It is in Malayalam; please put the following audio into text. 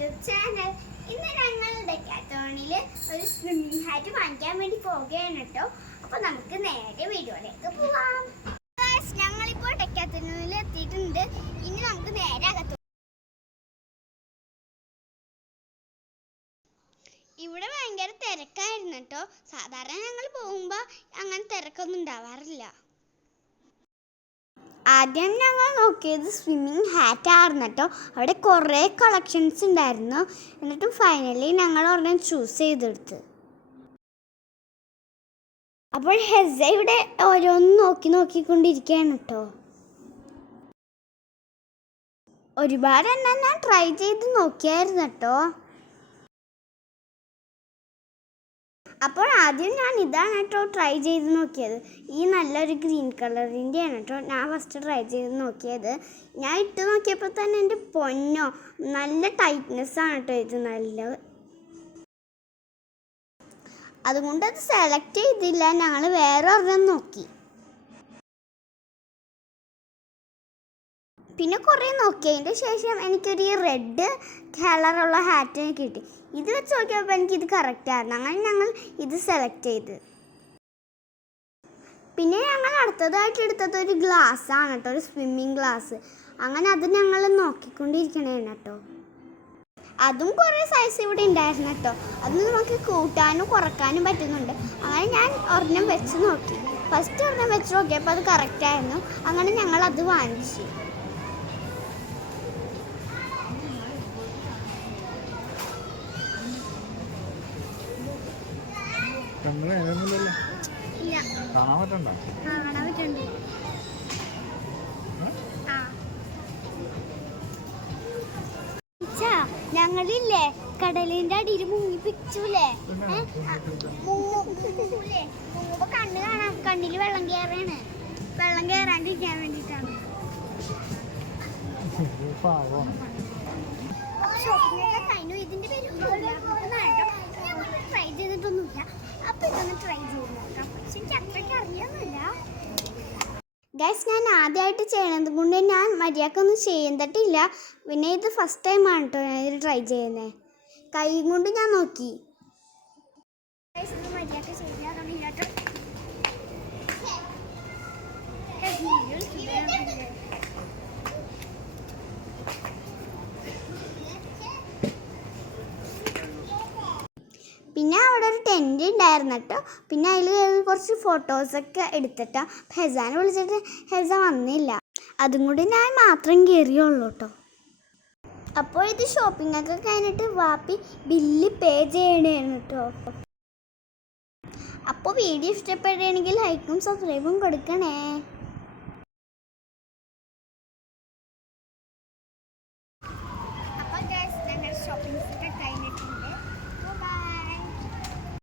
YouTube channel. ഇന്ന് ഞങ്ങൾ ഡെക്കാത്തോണിൽ ഒരു സ്വിമ്മിംഗ് ഹാറ്റ് വാങ്ങിക്കാൻ വേണ്ടി പോവുകയാണ് കേട്ടോ. അപ്പോൾ നമുക്ക് നേരെ വീഡിയോയിലേക്ക് പോവാം. ഞങ്ങളിപ്പോൾ ഡെക്കാത്തോണിൽ എത്തിയിട്ടുണ്ട്. ഇനി നമുക്ക് നേരെ അകത്ത്. ഇവിടെ ഭയങ്കര തിരക്കായിരുന്നു കേട്ടോ. സാധാരണ ഞങ്ങൾ പോകുമ്പോൾ അങ്ങനെ തിരക്കൊന്നും ഉണ്ടാവാറില്ല. ആദ്യം ഞങ്ങൾ നോക്കിയത് സ്വിമ്മിങ് ഹാറ്റ് ആയിരുന്നു കേട്ടോ. അവിടെ കുറേ കളക്ഷൻസ് ഉണ്ടായിരുന്നു. എന്നിട്ട് ഫൈനലി ഞങ്ങൾ ഒരെണ്ണം ചൂസ് ചെയ്തെടുത്ത്. അപ്പോൾ ഹെസ ഇവിടെ ഓരോന്ന് നോക്കിക്കൊണ്ടിരിക്കുകയാണ് കേട്ടോ. ഒരുപാട് എണ്ണം ഞാൻ ട്രൈ ചെയ്ത് നോക്കിയായിരുന്നു കേട്ടോ. അപ്പോൾ ആദ്യം ഞാൻ ഇതാണ് കേട്ടോ ട്രൈ ചെയ്ത് നോക്കിയത്. ഈ നല്ലൊരു ഗ്രീൻ കളറിൻ്റെയാണ് കേട്ടോ ഞാൻ ഫസ്റ്റ് ട്രൈ ചെയ്ത് നോക്കിയത്. ഞാൻ ഇട്ട് നോക്കിയപ്പോൾ തന്നെ എൻ്റെ പൊന്നോ, നല്ല ടൈറ്റ്നെസ്സാണ് കേട്ടോ ഇത്. നല്ല അതുകൊണ്ട് അത് സെലക്ട് ചെയ്തില്ല. ഞങ്ങൾ വേറെ ഒരെണ്ണം നോക്കി. പിന്നെ കുറേ നോക്കിയതിൻ്റെ ശേഷം എനിക്കൊരു റെഡ് കളറുള്ള ഹാറ്റ് കിട്ടി. ഇത് വെച്ച് നോക്കിയപ്പോൾ എനിക്കിത് കറക്റ്റായിരുന്നു. അങ്ങനെ ഞങ്ങൾ ഇത് സെലക്ട് ചെയ്ത്. പിന്നെ ഞങ്ങൾ അടുത്തതായിട്ട് എടുത്തത് ഒരു ഗ്ലാസ്സാണ് കേട്ടോ, ഒരു സ്വിമ്മിങ് ഗ്ലാസ്. അങ്ങനെ അത് ഞങ്ങൾ നോക്കിക്കൊണ്ടിരിക്കണേണ് കേട്ടോ. അതും കുറേ സൈസ് ഇവിടെ ഉണ്ടായിരുന്നു കേട്ടോ. അത് നമുക്ക് കൂട്ടാനും കുറക്കാനും പറ്റുന്നുണ്ട്. അങ്ങനെ ഞാൻ ഒരെണ്ണം വെച്ച് നോക്കി. ഫസ്റ്റ് ഒരെണ്ണം വെച്ച് നോക്കിയപ്പോൾ അത് കറക്റ്റായിരുന്നു. അങ്ങനെ ഞങ്ങൾ അത് വാങ്ങിച്ചു. ഞങ്ങളില്ലേ കടലിന്റെ അടിയിൽ മുങ്ങിപ്പിച്ചൂലേ, മുങ്ങുമ്പോ കണ്ണ് കാണാം. കണ്ണില് വെള്ളം കയറാണ്. വെള്ളം കയറാണ്ടിരിക്കാൻ വേണ്ടിട്ടാണ്. കഴിഞ്ഞു. ഇതിന്റെ പേര് ട്രൈ ചെയ്തിട്ടൊന്നുമില്ല. അപ്പൊ ഇതൊന്ന് ട്രൈ ചെയ്ത് നോക്കാം. പക്ഷെ എനിക്ക് അത്രയ്ക്ക് അറിയാമെന്നില്ല ഗൈസ്. ഞാൻ ആദ്യമായിട്ട് ചെയ്യണത് കൊണ്ട് ഞാൻ മര്യാദക്കൊന്നും ചെയ്തിട്ടില്ല. പിന്നെ ഇത് ഫസ്റ്റ് ടൈമാണ് കേട്ടോ ഞാൻ ഇത് ട്രൈ ചെയ്യുന്നത്. കൈ കൊണ്ട് ഞാൻ നോക്കി. മര്യാദക്ക് ചെയ്യാറുണ്ട്. പിന്നെ അവിടെ ഒരു ടെൻറ്റ് ഉണ്ടായിരുന്നു കേട്ടോ. പിന്നെ അതിൽ കുറച്ച് ഫോട്ടോസൊക്കെ എടുത്തിട്ടാ. ഹെസാനെ വിളിച്ചിട്ട് ഹെസ വന്നില്ല. അതും കൂടി ഞാൻ മാത്രം കയറിയുള്ളൂ കേട്ടോ. അപ്പോൾ ഇത് ഷോപ്പിംഗ് ഒക്കെ കഴിഞ്ഞിട്ട് വാപ്പി ബില്ല് പേ ചെയ്യണേണ് കേട്ടോ. അപ്പോൾ വീഡിയോ ഇഷ്ടപ്പെടുകയാണെങ്കിൽ ലൈക്കും സബ്സ്ക്രൈബും കൊടുക്കണേ.